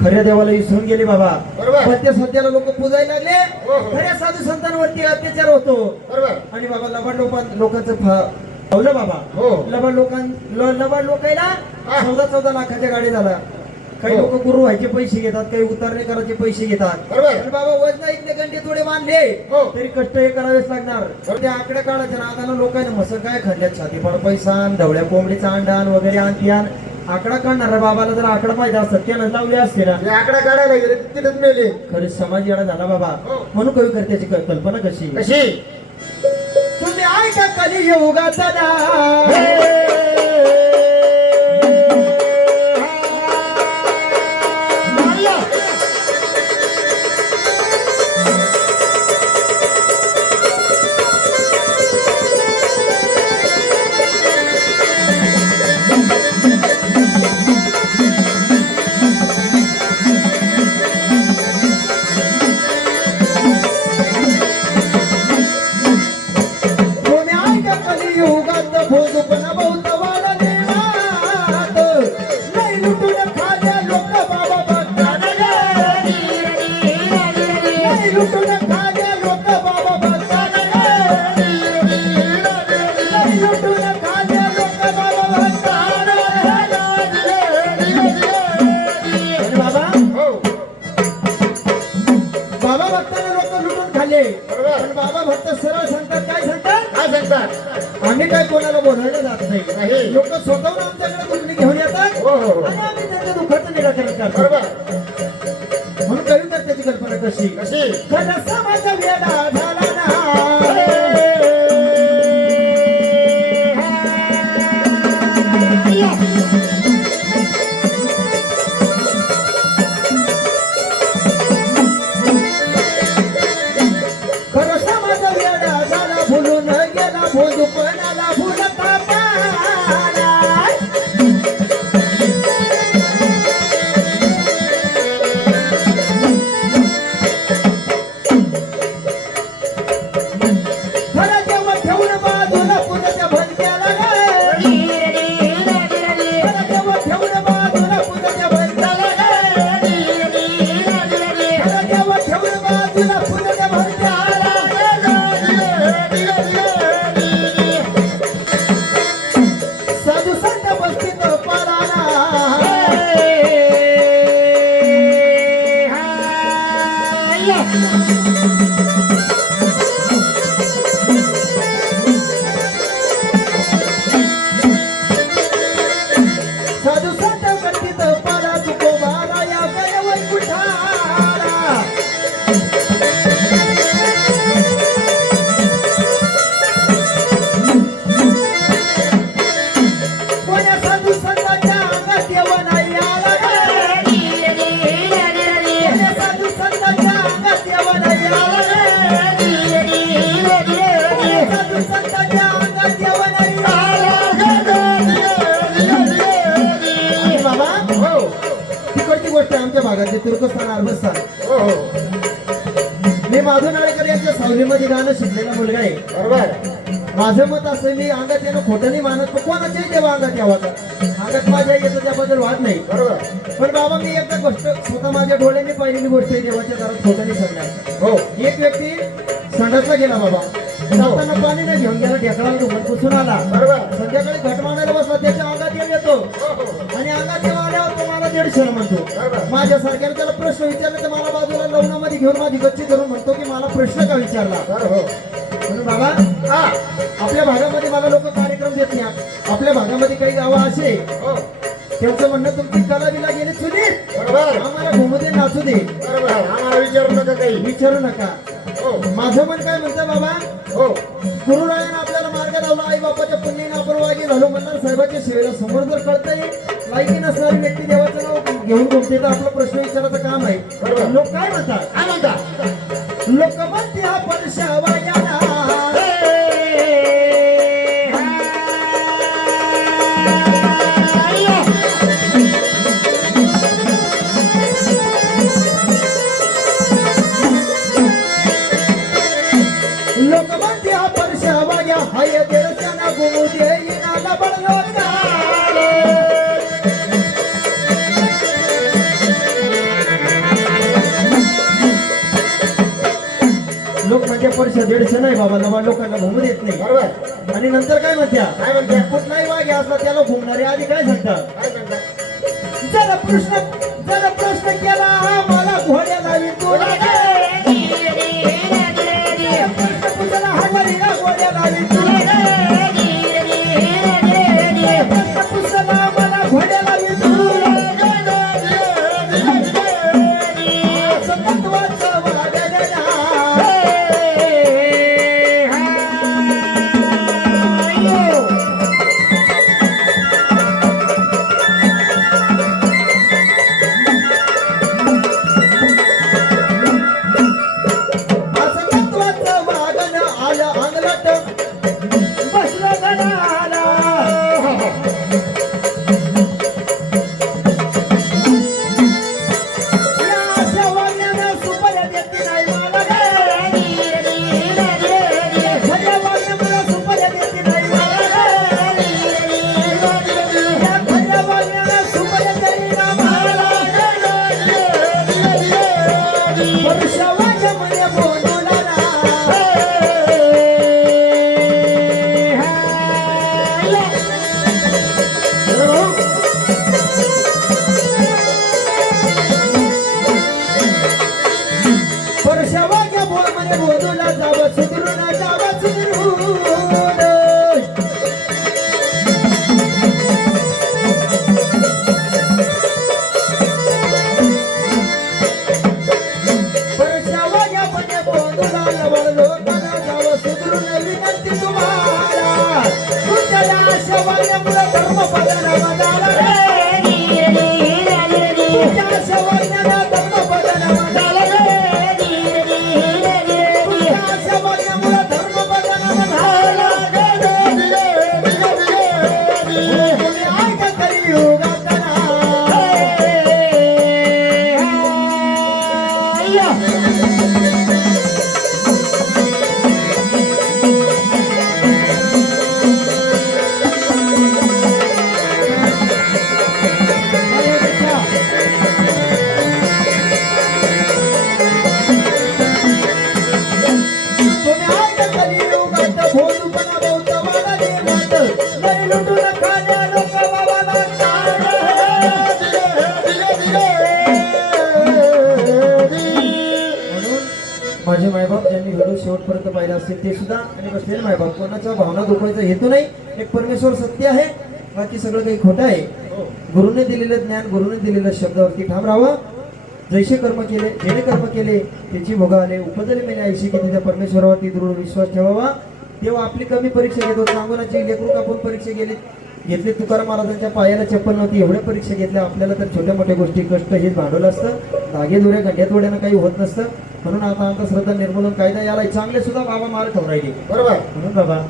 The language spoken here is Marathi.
खऱ्या देवाला विसरून गेले बाबा. बरोबर. पण त्या सध्याला लोक पूजायला लागले. हो, हो. खऱ्या साधू संतांवरती अत्याचार होतो. बरोबर. आणि बाबा लबाड लोकांचं पावलं बाबा. हो. लबाड लोकांना हा. 14 लाखाच्या गाडी झाला. काही हो. लोक गुरु व्हायचे पैसे घेतात, काही उतारणे करायचे पैसे घेतात. बरोबर. आणि बाबा वजना इथले गंडे थोडे मानले हो. तरी कष्ट हे करावेच लागणार. बरोबर. त्या आकडे काढायच्या नादानं लोकांना मसं काय खंड्यात छाती फार पैसा आण, ढवळ्या कोंबडीचा अंडान वगैरे आणती आण. आकडा काढणारा बाबाला जर आकडा पाहिजे असतात त्यानं लावले असते ना. हे आकडा काढायला गेले तिथेच मेले. खरंच समाज येडा झाला बाबा. हो. म्हणून कवी करत्याची कल्पना कशी कशी तुम्ही ऐका कली युगाचा बाबा भक्त सरळ सांगतात. काय सांगतात? आम्ही काय कोणाला बोलायला जात नाही. लोक स्वतःहून आमच्याकडे दुखणी घेऊन येतात आणि आम्ही त्यांच्या दुःखाचं निराकरण करतो. म्हणून कवी तर त्याची कल्पना कशी खरं समाज वेडा झाला ना. तुर्कस्तान अरबस्तान. मी माधव नाळेकर यांच्या सावलीमध्ये गाणं शिकलेला मुलगा आहे. बरोबर. माझं मत असं मी अंगात येणं खोटं नाही मानत. कोणाच्याही देवा अंगात यावा अंगात माझ्या येतं त्याबद्दल वाद नाही. बरोबर. पण बाबा मी एकदा गोष्ट स्वतः माझ्या डोळ्यांनी पाहिलेली गोष्ट आहे. देवाच्या दारात खोटं नाही सांगणार. हो. एक व्यक्ती संडासला गेला बाबा. जाताना पाणी नाही घेऊन गेला, ढेकळाला डुबत पुसून आला. बरोबर. संध्याकाळी घट मानायला बसला, त्याच्या अंगात येतो आणि अंगात आल्यावर तो मला 150 म्हणतो. माझ्यासारख्याने त्याला प्रश्न विचारला तर मला बाजूला लग्नामध्ये घेऊन माझी गच्ची धरून म्हणतो की मला प्रश्न का विचारला. म्हणून बाबा आपल्या भागामध्ये मला लोक कार्यक्रम देत नाही. आपल्या भागामध्ये काही गावं असे त्यांचं म्हणणं तुमची कला बिला गेली चुली आम्हाला घुमू दे, नाचू दे, आम्हाला विचारू नका, काही विचारू नका. माझं मन काय म्हणतं बाबा, गुरुरायानं आपल्याला मार्ग लावला, आई बापाच्या पुण्याने आपण वागी झालो म्हणणार साहेबाच्या सेवेला समोर जर कळतंय लायकी नसणारी व्यक्ती देवाचं नाव घेऊन घुमते तर आपला प्रश्न विचारायचं काम आहे. लोक काय म्हणतात, लोक म्हणते हा परशावा याला वर्ष 150 नाही बाबा लबाड लोकांना घुमू देत नाही. बरोबर. आणि नंतर काय म्हणत्या काय म्हणते? कुठलाही वाघ असला त्याला घुमणारे आधी काय सांगतात काय म्हणता? जर प्रश्न केला मला घोड्या लावी तुला पुसला हजारीला घोड्या लावी तुला पुसला मला घोड्या लावी तुला असं तत्वाचं वागणं. असं तत्वाचं वागणं आलं अंगलट बसलं गणाला. या अशा वागण्यानं सुपाऱ्या देते नाही मला ग. खऱ्या वागण्यामुळं सुपाऱ्या देते नाही मला ग. या खऱ्या वागण्यानं सुपाऱ्या देते नाही मला ग. वर्षा वाग्यामध्ये बोलवला ना. वर्षा वाग्या बोल म्हणे बोलवला जावं सुधरून जावं सुधरून. वर्षा वाग्या म्हणे बोलवला लवळ लोकांना जावं सुधरून विनंती तुम्हाला. तुमच्या या अशा वागण्यामुळं धर्मपदाला बदला रे. तुमच्या अशा वागण्याला धर्मपदाला बदला रे. तुमच्या अशा वागण्यामुळं धर्मपदाला बदला तुम्ही ऐका तरी योगातना. तुम्ही ऐका तरी योगात भोजूपणा बहुत वाढले मात. लय लुटून खाण्या लोक बाबाला ताण. म्हणून माझे मायबाप ज्यांनी व्हिडिओ शेवटपर्यंत पाहिला असतील ते सुद्धा आणि बसलेले मायबाप कोणाच्या भावना दुखवायचा हेतू नाही. एक परमेश्वर सत्य आहे, बाकी सगळं काही खोटं आहे. गुरुने दिलेलं ज्ञान, गुरुने दिलेलं शब्दावरती ठाम राहावं. जैसे कर्म केले, जेणे कर्म केले त्याची भोग आले. उपजले मेले आयुष्य की त्या परमेश्वरावरती दृढ विश्वास ठेवावा. तेव्हा आपली कमी परीक्षा घेतो. सांगोनाची लेकरू कापून परीक्षा घेतली. तुकाराम महाराजांच्या पायाला चप्पल नव्हती, एवढ्या परीक्षा घेतल्या. आपल्याला तर छोट्या मोठ्या गोष्टी कष्ट हेच भांडवल असतं. धागे दोऱ्या गड्ड्यात वड्यानं काही होत नसतं. म्हणून आता अंधश्रद्धा निर्मूलन कायदा याला चांगले सुद्धा बाबा मार्ग ठेवून राहिले. बरोबर. म्हणून बाबा